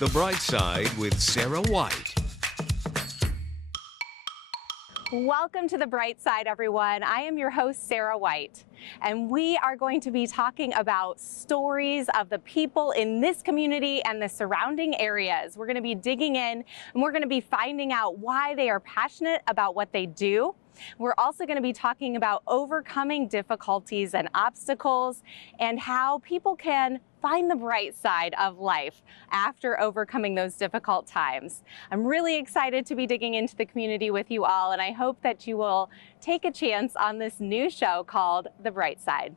The Bright Side with Sarah White. Welcome to The Bright Side, everyone. I am your host, Sarah White, and we are going to be talking about stories of the people in this community and the surrounding areas. We're going to be digging in, and we're going to be finding out why they are passionate about what they do. We're also going to be talking about overcoming difficulties and obstacles and how people can find the bright side of life after overcoming those difficult times. I'm really excited to be digging into the community with you all, and I hope that you will take a chance on this new show called The Bright Side.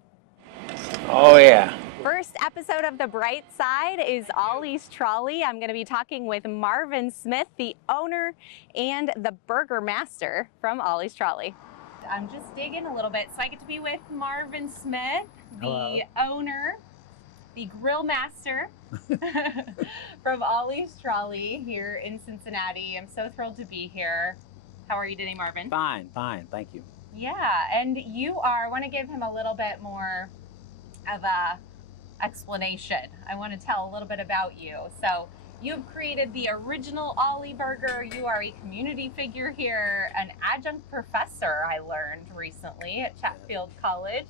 Oh yeah. First episode of The Bright Side is Ollie's Trolley. I'm going to be talking with Marvin Smith, the owner and the burger master from Ollie's Trolley. I'm just digging a little bit, so I get to be with Marvin Smith, the owner, the grill master from Ollie's Trolley here in Cincinnati. I'm so thrilled to be here. How are you today, Marvin? Fine, thank you. Yeah, and you are, I want to give him a little bit more of a explanation. I want to tell a little bit about you. So you've created the original Ollie burger. You are a community figure here, an adjunct professor, I learned recently at Chatfield College.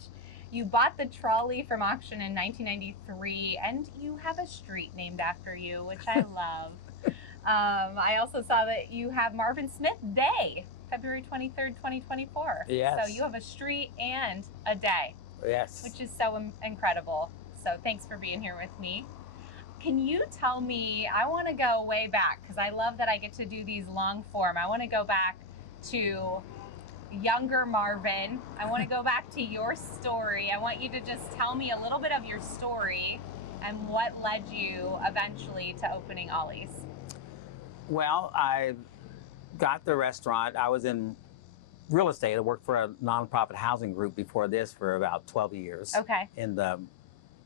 You bought the trolley from auction in 1993, and you have a street named after you, which I love. I also saw that you have Marvin Smith Day, February 23rd, 2024. Yes. So you have a street and a day. Yes. Which is so incredible. So thanks for being here with me. Can you tell me, I want to go way back because I love that I get to do these long form. I want to go back to younger Marvin. I want to go back to your story. I want you to just tell me a little bit of your story and what led you eventually to opening Ollie's. Well, I got the restaurant. I was in real estate. I worked for a nonprofit housing group before this for about 12 years. Okay. In the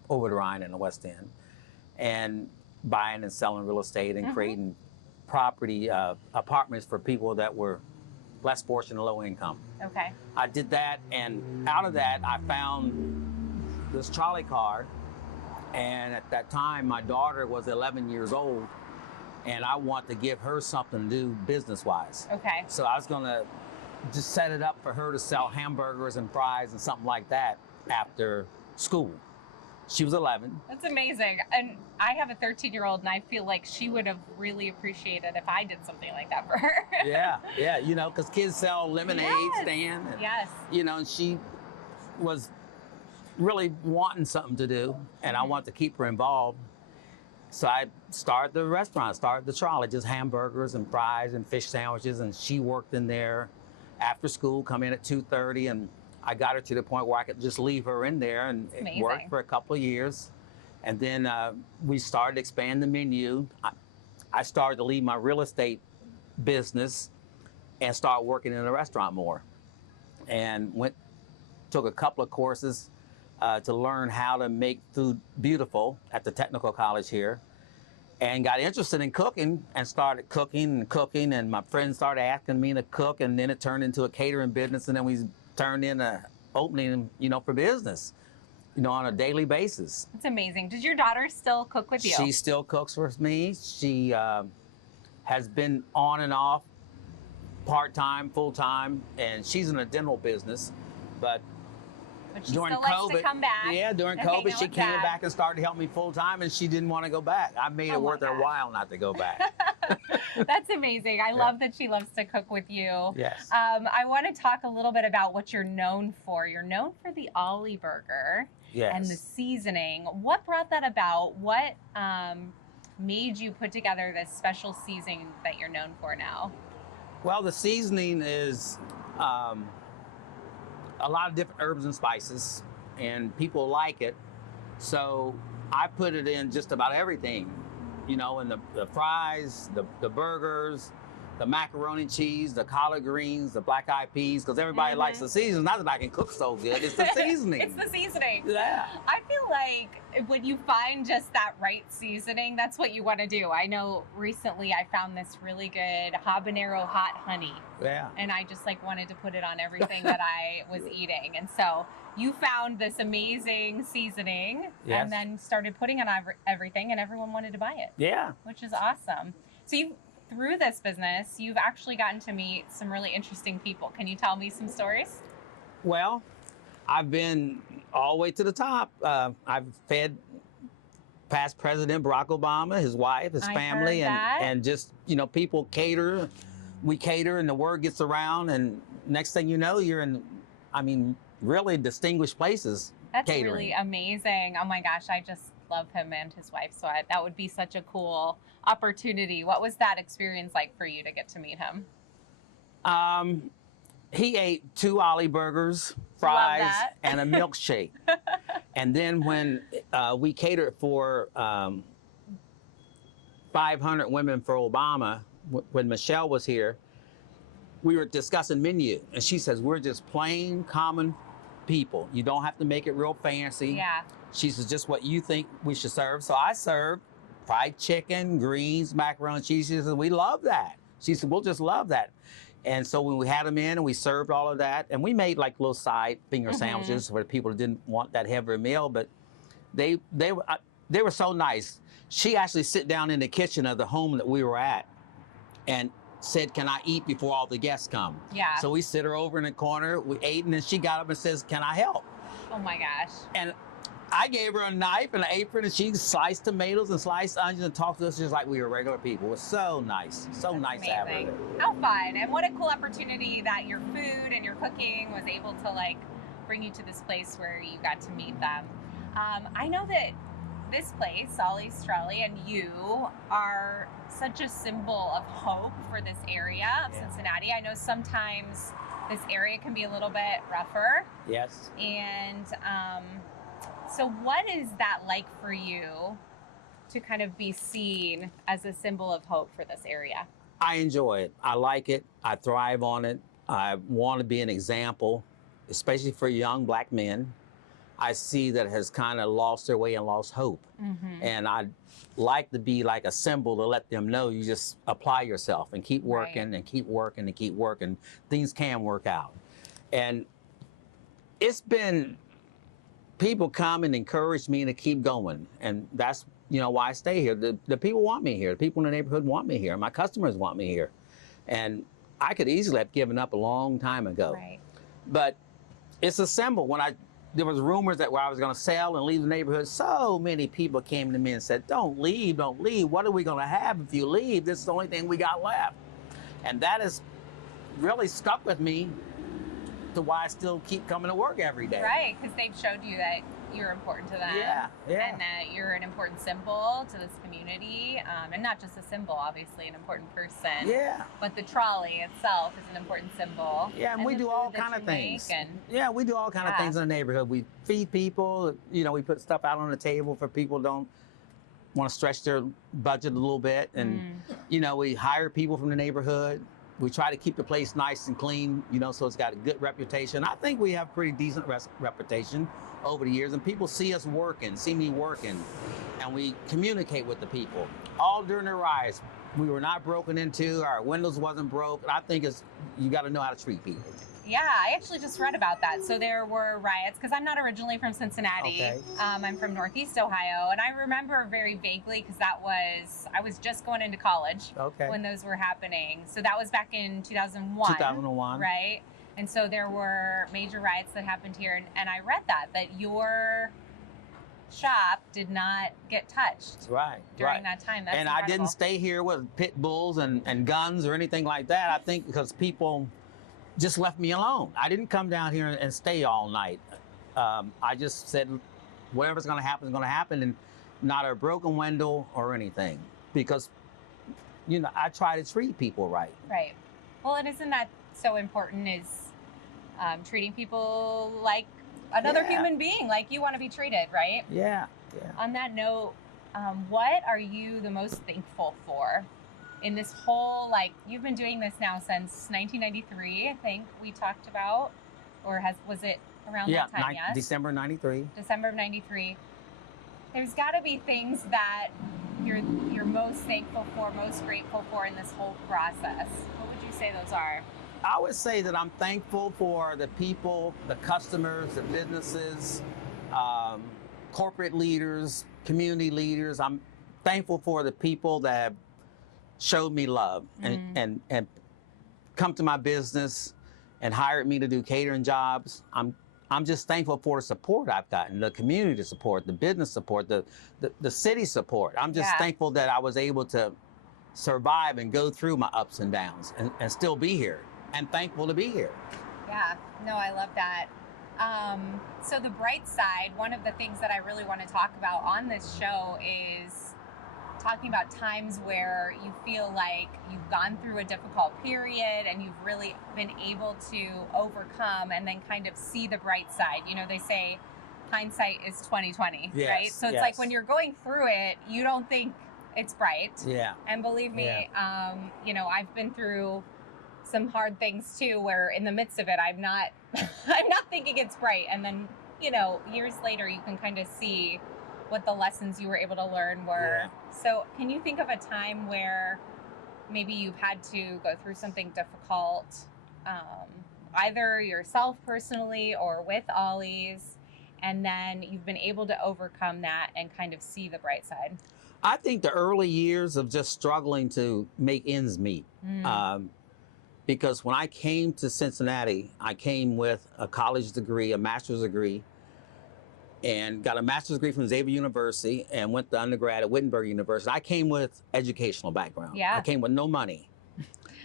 over the Rhine in the West End, and buying and selling real estate and creating property apartments for people that were less fortunate, low income. Okay. I did that, and out of that, I found this trolley car. And at that time, my daughter was 11 years old, and I wanted to give her something to do business-wise. Okay. So I was gonna just set it up for her to sell hamburgers and fries and something like that after school. She was 11. That's amazing. And I have a 13-year-old, and I feel like she would have really appreciated if I did something like that for her. Yeah, you know, because kids sell lemonade stand. And, yes. You know, and she was really wanting something to do, and I wanted to keep her involved. So I started the restaurant, started the trolley, just hamburgers and fries and fish sandwiches, and she worked in there after school, come in at 2:30, and I got her to the point where I could just leave her in there, and it worked for a couple of years. And then we started expanding the menu. I started to leave my real estate business and start working in the restaurant more. And took a couple of courses to learn how to make food beautiful at the technical college here, and got interested in cooking and started cooking, and my friends started asking me to cook, and then it turned into a catering business, and then we turned into opening, you know, for business, you know, on a daily basis. It's amazing. Does your daughter still cook with you? She still cooks for me. She has been on and off, part-time, full-time, and she's in a dental business, but she during still COVID, likes to come back. Yeah, during COVID, she came back and started to help me full-time, and she didn't want to go back. I made it worth her while not to go back. That's amazing. I love that she loves to cook with you. Yes. I want to talk a little bit about what you're known for. You're known for the Ollie burger and the seasoning. What brought that about? What made you put together this special seasoning that you're known for now? Well, the seasoning is a lot of different herbs and spices, and people like it. So I put it in just about everything, you know, in the fries, the burgers, the macaroni and cheese, the collard greens, the black eyed peas, because everybody likes the seasoning. Not that I can cook so good, it's the seasoning. It's the seasoning. Yeah. I feel like when you find just that right seasoning, that's what you want to do. I know recently I found this really good habanero hot honey. Yeah. And I just like wanted to put it on everything that I was eating. And so you found this amazing seasoning Yes. and then started putting it on everything, and everyone wanted to buy it. Yeah. Which is awesome. So through this business, you've actually gotten to meet some really interesting people. Can you tell me some stories? Well, I've been all the way to the top. I've fed past President Barack Obama, his wife, his family, and just, people cater. We cater and the word gets around, and next thing you know, you're in, really distinguished places. That's catering. Really amazing. Oh my gosh, I just love him and his wife. So that would be such a cool opportunity. What was that experience like for you to get to meet him? He ate 2 Ollie burgers, fries, and a milkshake. And then when we catered for 500 women for Obama, when Michelle was here, we were discussing menu. And she says, we're just plain, common people. You don't have to make it real fancy. Yeah. She says, just what you think we should serve. So I served fried chicken, greens, macaroni and cheese. She said, we love that. She said, we'll just love that. And so when we had them in and we served all of that, and we made like little side finger sandwiches for the people who didn't want that heavier meal, but they were so nice. She actually sit down in the kitchen of the home that we were at and said, can I eat before all the guests come? Yeah. So we sit her over in the corner, we ate, and then she got up and says, can I help? Oh my gosh. And I gave her a knife and an apron, and she sliced tomatoes and sliced onions and talked to us just like we were regular people. It was so nice. So That's nice amazing. to have her there. How fun. And what a cool opportunity that your food and your cooking was able to like bring you to this place where you got to meet them. I know that this place, Ollie's Trolley, and you are such a symbol of hope for this area of Cincinnati. I know sometimes this area can be a little bit rougher. Yes. And so what is that like for you to kind of be seen as a symbol of hope for this area? I enjoy it. I like it. I thrive on it. I want to be an example, especially for young black men. I see that has kind of lost their way and lost hope. And I'd like to be like a symbol to let them know you just apply yourself and keep working and keep working and keep working. Things can work out. And it's been, people come and encourage me to keep going. And that's, why I stay here. The people want me here. The people in the neighborhood want me here. My customers want me here. And I could easily have given up a long time ago. Right. But it's a symbol. There was rumors that where I was going to sell and leave the neighborhood, so many people came to me and said, don't leave, don't leave. What are we going to have if you leave? This is the only thing we got left. And that has really stuck with me to why I still keep coming to work every day. Right, because they've showed you that you're important to them. Yeah. And that you're an important symbol to this community. And not just a symbol, obviously, an important person. Yeah. But the trolley itself is an important symbol. Yeah, and we do all kind of things. Yeah, we do all kind of things in the neighborhood. We feed people. We put stuff out on the table for people who don't want to stretch their budget a little bit. And, we hire people from the neighborhood. We try to keep the place nice and clean, so it's got a good reputation. I think we have a pretty decent reputation over the years, and people see us working, see me working, and we communicate with the people. All during the riots, we were not broken into, our windows wasn't broke. I think you got to know how to treat people. Yeah, I actually just read about that. So there were riots, because I'm not originally from Cincinnati. Okay. I'm from Northeast Ohio, and I remember very vaguely because I was just going into college when those were happening. So that was back in 2001. 2001. Right? And so there were major riots that happened here, and I read that your shop did not get touched during that time. That's and incredible. I didn't stay here with pit bulls and guns or anything like that. I think because people just left me alone. I didn't come down here and stay all night. I just said, whatever's going to happen is going to happen, and not a broken window or anything. Because, I try to treat people right. Right. Well, and isn't that so important, is treating people like another human being, like you want to be treated, right? Yeah. On that note, what are you the most thankful for in this whole, like, you've been doing this now since 1993, I think we talked about, or was it around that time? Yes, December 93. December of 93. There's got to be things that you're most thankful for, most grateful for in this whole process. What would you say those are? I would say that I'm thankful for the people, the customers, the businesses, corporate leaders, community leaders. I'm thankful for the people that have showed me love and come to my business and hired me to do catering jobs. I'm just thankful for the support I've gotten, the community support, the business support, the city support. I'm just thankful that I was able to survive and go through my ups and downs and still be here, and thankful to be here. Yeah, no, I love that. So the bright side, one of the things that I really want to talk about on this show is talking about times where you feel like you've gone through a difficult period and you've really been able to overcome and then kind of see the bright side. You know, they say hindsight is 20/20, right? So it's like when you're going through it, you don't think it's bright. Yeah. And believe me, you know, I've been through some hard things too, where in the midst of it, I'm not thinking it's bright. And then, you know, years later, you can kind of see what the lessons you were able to learn were. So can you think of a time where maybe you've had to go through something difficult, either yourself personally or with Ollie's, and then you've been able to overcome that and kind of see the bright side? I think the early years of just struggling to make ends meet. Because when I came to Cincinnati, I came with a college degree, a master's degree, and got a master's degree from Xavier University and went to undergrad at Wittenberg University. I came with educational background. Yeah. I came with no money.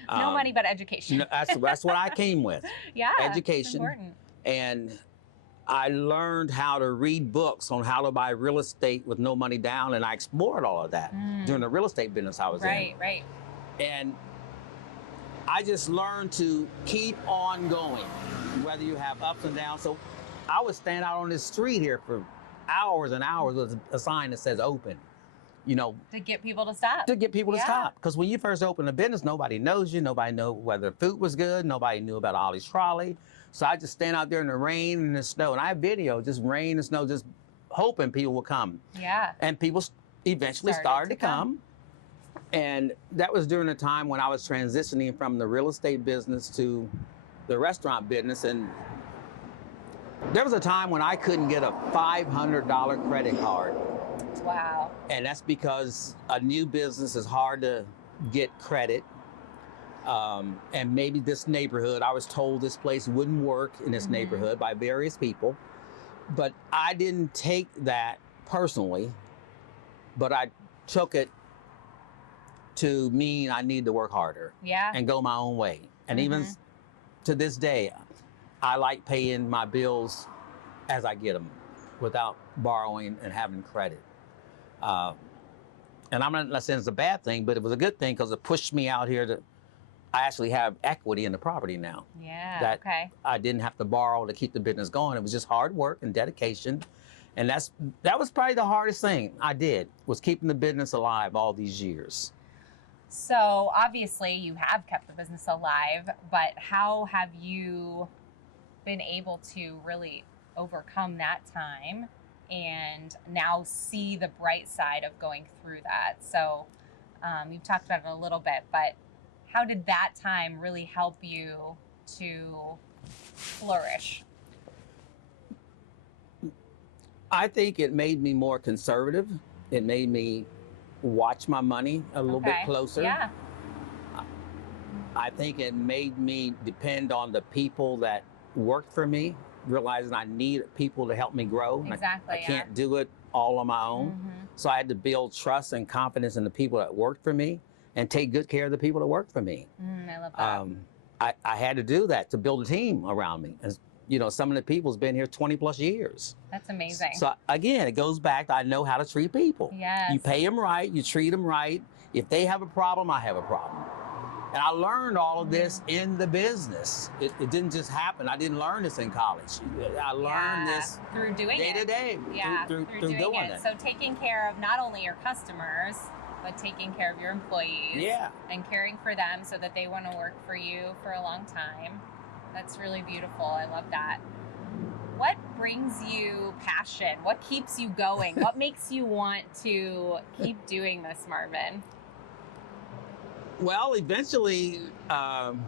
No money, but education. That's what I came with. Yeah, education. Important. And I learned how to read books on how to buy real estate with no money down, and I explored all of that during the real estate business I was in. Right. And I just learned to keep on going, whether you have ups and downs. So I would stand out on this street here for hours and hours with a sign that says open, you know. To get people to stop. To get people to stop. Because when you first open a business, nobody knows you. Nobody knew whether food was good. Nobody knew about Ollie's Trolley. So I just stand out there in the rain and the snow. And I have video, just rain and snow, just hoping people will come. Yeah. And people eventually started to come. And that was during a time when I was transitioning from the real estate business to the restaurant business. And there was a time when I couldn't get a $500 credit card. Wow. And that's because a new business is hard to get credit. And maybe this neighborhood, I was told this place wouldn't work in this neighborhood by various people. But I didn't take that personally, but I took it to mean I need to work harder and go my own way. And even to this day, I like paying my bills as I get them without borrowing and having credit. And I'm not saying it's a bad thing, but it was a good thing because it pushed me out here to, I actually have equity in the property now. Yeah, that I didn't have to borrow to keep the business going. It was just hard work and dedication. And that was probably the hardest thing I did, was keeping the business alive all these years. So obviously you have kept the business alive, but how have you been able to really overcome that time and now see the bright side of going through that? So you've talked about it a little bit, but how did that time really help you to flourish? I think it made me more conservative. It made me watch my money a little bit closer. Yeah. I think it made me depend on the people that worked for me, realizing I need people to help me grow. Exactly. I can't do it all on my own. So I had to build trust and confidence in the people that worked for me and take good care of the people that worked for me. I love that. I had to do that to build a team around me. And, you know, some of the people's been here 20 plus years. That's amazing. So again, it goes back to I know how to treat people. Yes. You pay them right, you treat them right. If they have a problem, I have a problem. And I learned all of this in the business. It didn't just happen. I didn't learn this in college. I learned this through doing day to day. Through doing it. So taking care of not only your customers, but taking care of your employees. Yeah. And caring for them so that they want to work for you for a long time. That's really beautiful. I love that. What brings you passion? What keeps you going? What makes you want to keep doing this, Marvin? Well, eventually I'm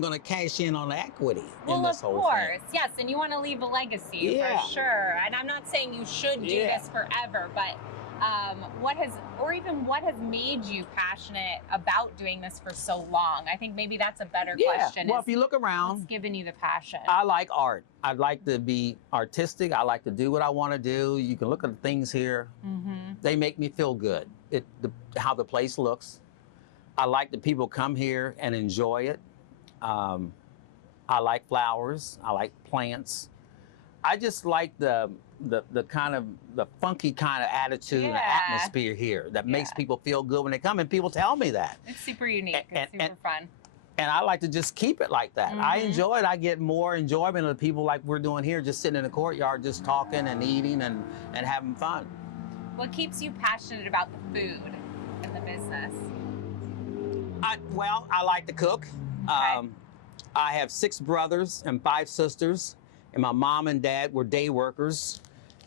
going to cash in on the equity in this whole thing. Well, of course. Yes, and you want to leave a legacy Yeah. for sure. And I'm not saying you should do this forever, but what has made you passionate about doing this for so long? I think maybe that's a better question. Well, if you look around, what's given you the passion? I like art. I like to be artistic. I like to do what I want to do. You can look at the things here. They make me feel good. How the place looks. I like that people come here and enjoy it. I like flowers. I like plants. I just like the kind of the funky kind of attitude and atmosphere here that makes people feel good when they come, and people tell me that. It's super unique. It's super fun. And I like to just keep it like that. I enjoy it. I get more enjoyment of the people like we're doing here, just sitting in the courtyard, just talking and eating and having fun. What keeps you passionate about the food and the business? I like to cook. Okay. I have 6 brothers and 5 sisters, and my mom and dad were day workers.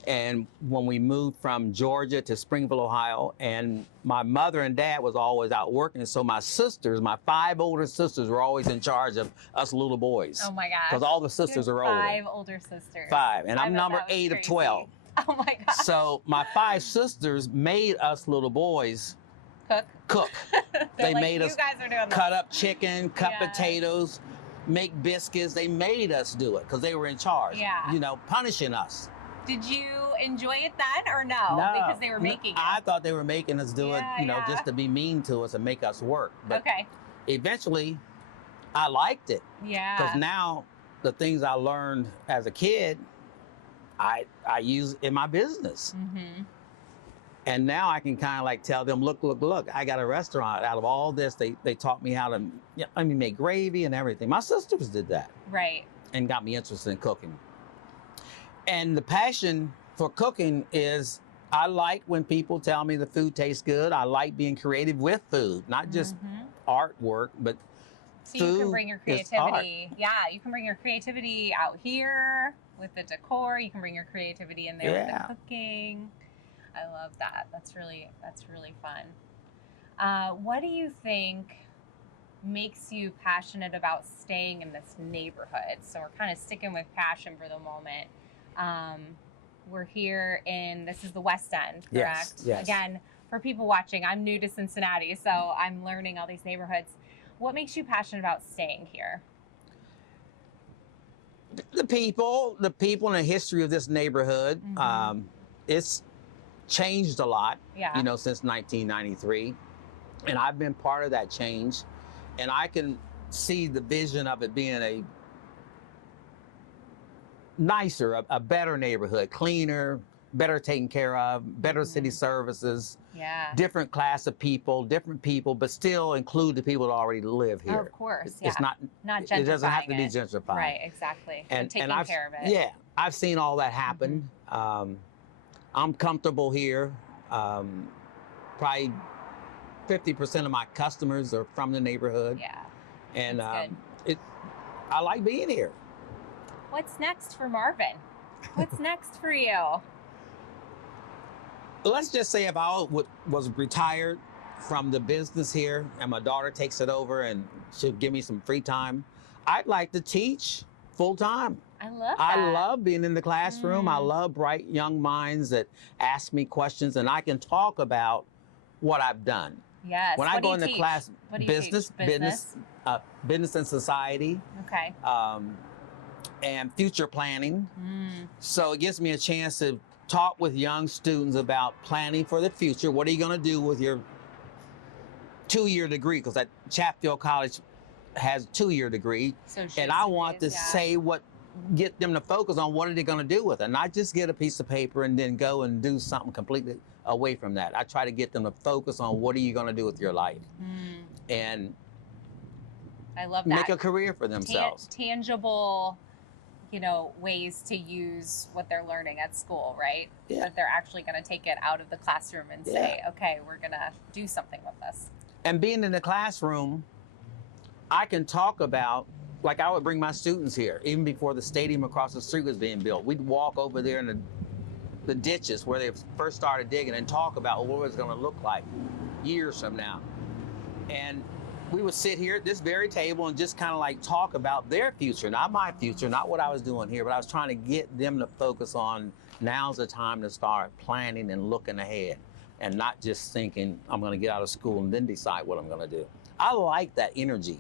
And when we moved from Georgia to Springfield, Ohio, and my mother and dad was always out working, so my sisters, my 5 older sisters, were always in charge of us little boys. Oh my gosh. Because all the sisters are older. 5 older sisters. 5, and I'm number 8 of 12. Oh my gosh. So my 5 sisters made us little boys cook. They like, made us you guys are doing cut up chicken, cut potatoes, make biscuits. They made us do it because they were in charge. Yeah. You know, punishing us. Did you enjoy it then or no? Because they were making it. I thought they were making us do it, just to be mean to us and make us work. But eventually, I liked it. Yeah. Because now, the things I learned as a kid, I use in my business. And now I can kind of like tell them, look, I got a restaurant. Out of all this, they taught me how to make gravy and everything. My sisters did that. Right. And got me interested in cooking. And the passion for cooking is, I like when people tell me the food tastes good. I like being creative with food, not just artwork, but so you can bring your creativity. Yeah, you can bring your creativity out here with the decor. You can bring your creativity in there with the cooking. I love that. That's really fun. What do you think makes you passionate about staying in this neighborhood? So we're kind of sticking with passion for the moment. We're here this is the West End, correct? Yes. Again, for people watching, I'm new to Cincinnati, so I'm learning all these neighborhoods. What makes you passionate about staying here? The people and the history of this neighborhood. It's changed a lot, since 1993. And I've been part of that change. And I can see the vision of it being a nicer, a better neighborhood, cleaner, better taken care of, better city services, different class of people, different people, but still include the people that already live here. Of course, It's not gentrifying. It doesn't have to be gentrified. Right, exactly. And taking care of it. Yeah, I've seen all that happen. I'm comfortable here. Probably 50% of my customers are from the neighborhood. Yeah. And I like being here. What's next for Marvin? What's next for you? Let's just say if I was retired from the business here and my daughter takes it over and she'll give me some free time, I'd like to teach full time. I love that. I love being in the classroom. I love bright young minds that ask me questions and I can talk about what I've done. Yes. When I go into class, business and society. Okay. And future planning. So it gives me a chance to talk with young students about planning for the future. What are you going to do with your 2-year degree? Because that Chatfield College has a 2-year degree. And I want to get them to focus on what are they going to do with it. Not just get a piece of paper and then go and do something completely away from that. I try to get them to focus on what are you going to do with your life. And I love that. make a career for themselves. Tangible ways to use what they're learning at school, right? Yeah. That they're actually going to take it out of the classroom and say, okay, we're going to do something with this. And being in the classroom, I can talk about, like I would bring my students here, even before the stadium across the street was being built. We'd walk over there in the ditches where they first started digging and talk about what it was going to look like years from now. And we would sit here at this very table and just kind of like talk about their future, not my future, not what I was doing here, but I was trying to get them to focus on now's the time to start planning and looking ahead and not just thinking I'm going to get out of school and then decide what I'm going to do. I like that energy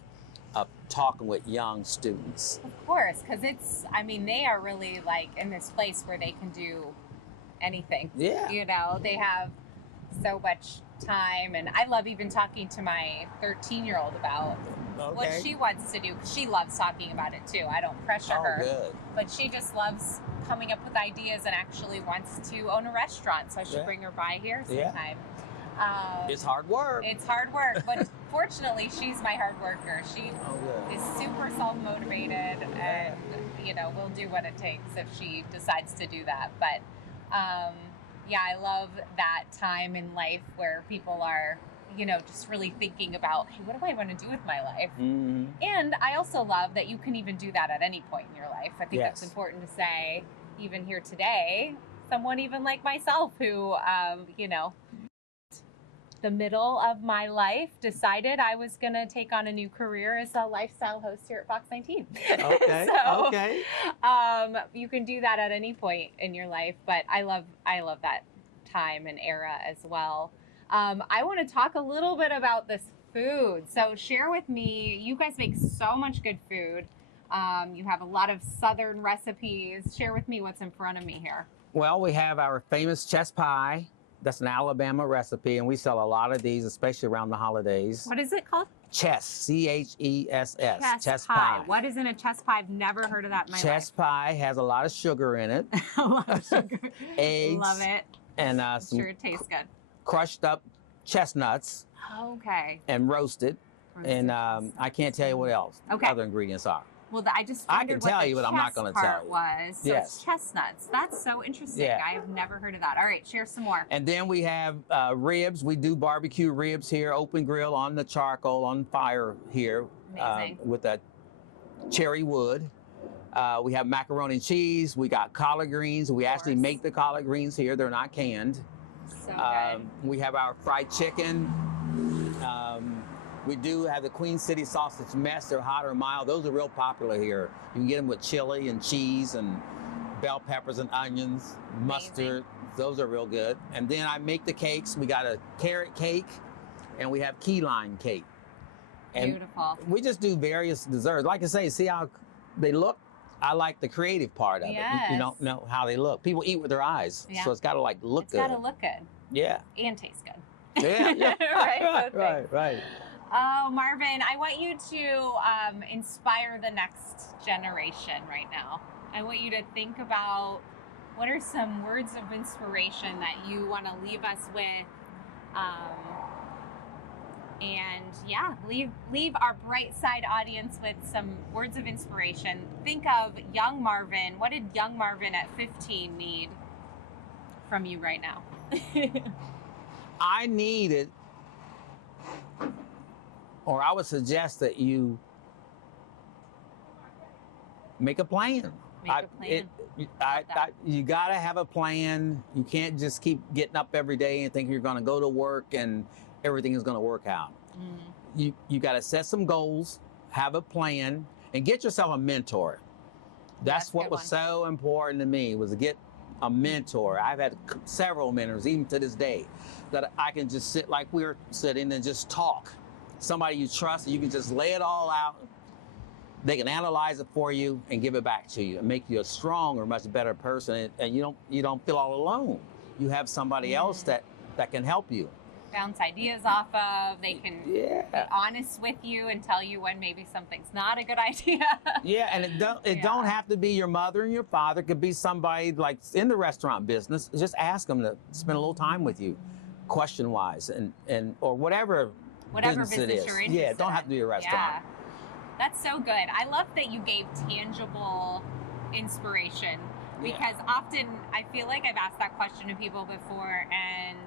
of talking with young students. Of course, because they are really like in this place where they can do anything. Yeah. They have so much time, and I love even talking to my 13-year-old about what she wants to do. She loves talking about it too. I don't pressure her, good. But she just loves coming up with ideas and actually wants to own a restaurant. So I should bring her by here sometime. It's hard work. It's hard work, but fortunately, she's my hard worker. She is super self-motivated, and will do what it takes if she decides to do that. But I love that time in life where people are, just really thinking about, hey, what do I want to do with my life? Mm-hmm. And I also love that you can even do that at any point in your life. I think that's important to say, even here today, someone even like myself who, the middle of my life decided I was going to take on a new career as a lifestyle host here at Fox 19. Okay. Okay. You can do that at any point in your life, but I love that time and era as well. I want to talk a little bit about this food. So share with me, you guys make so much good food. You have a lot of Southern recipes. Share with me what's in front of me here. Well, we have our famous chess pie. That's an Alabama recipe, and we sell a lot of these, especially around the holidays. What is it called? Chess, C-H-E-S-S, chess pie. What is in a chess pie? I've never heard of that in my life. Chess pie has a lot of sugar in it. A lot of sugar. Eggs. Love it. And some sure it tastes good. Crushed up chestnuts. Okay. And roasted. And I can't tell you what else other ingredients are. Well, I can tell you, but I'm not going to tell you. Was. So it's chestnuts. That's so interesting. Yeah. I have never heard of that. All right, share some more. And then we have ribs. We do barbecue ribs here, open grill on the charcoal, on fire here. Amazing. With a cherry wood. We have macaroni and cheese. We got collard greens. We actually make the collard greens here. They're not canned. So good. We have our fried chicken. We do have the Queen City sausage mess. They're hot or mild. Those are real popular here. You can get them with chili and cheese and bell peppers and onions, mustard. Those are real good. And then I make the cakes. We got a carrot cake, and we have key lime cake. And beautiful. We just do various desserts. Like I say, see how they look? I like the creative part of it. You don't know how they look. People eat with their eyes, so it's got to look good. It's got to look good. Yeah. And taste good. Yeah. Right. Oh, Marvin, I want you to inspire the next generation right now. I want you to think about what are some words of inspiration that you want to leave us with. Leave our Bright Side audience with some words of inspiration. Think of young Marvin. What did young Marvin at 15 need from you right now? I needed, or I would suggest that you make a plan. You got to have a plan. You can't just keep getting up every day and think you're going to go to work and everything is going to work out. You got to set some goals, have a plan, and get yourself a mentor. That's what was so important to me, was to get a mentor. I've had several mentors, even to this day, that I can just sit like we're sitting and just talk. Somebody you trust, and you can just lay it all out. They can analyze it for you and give it back to you and make you a stronger, much better person. And you don't feel all alone. You have somebody else that can help you. Bounce ideas off of. They can be honest with you and tell you when maybe something's not a good idea. And it don't have to be your mother and your father. It could be somebody like in the restaurant business. Just ask them to spend a little time with you, question-wise, and or whatever business it is. You're interested don't have to be a restaurant. Yeah. That's so good. I love that you gave tangible inspiration? Yeah. Because often I feel like I've asked that question to people before, and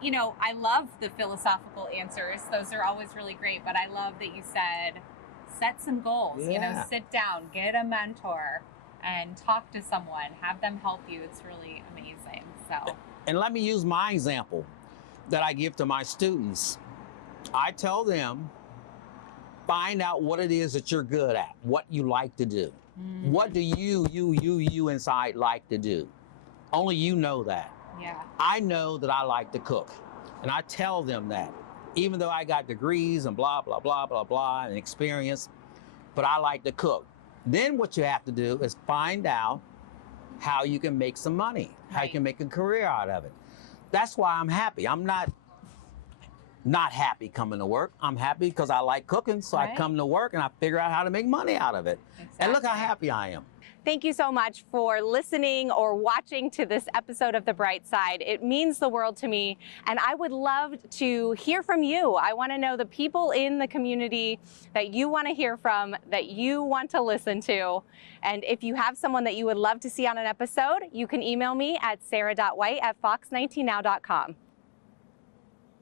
you know, I love the philosophical answers. Those are always really great, but I love that you said, set some goals, you know, Yeah. sit down, get a mentor and talk to someone, have them help you. It's really amazing. So, And let me use my example that I give to my students. I tell them, find out what it is that you're good at, what you like to do. What do you inside like to do? Only you know that. yeah. I know that I like to cook, and I tell them that, even though I got degrees and blah, blah, blah, blah, blah, and experience, but I like to cook. Then what you have to do is find out how you can make some money, how you Right. can make a career out of it. That's why I'm happy. I'm not happy coming to work. I'm happy because I like cooking, so I Right. come to work and I figure out how to make money out of it. And look how Exactly. happy I am. Thank you so much for listening or watching to this episode of The Bright Side. It means the world to me, and I would love to hear from you. I want to know the people in the community that you want to hear from, that you want to listen to. And if you have someone that you would love to see on an episode, you can email me at sarah.white@fox19now.com.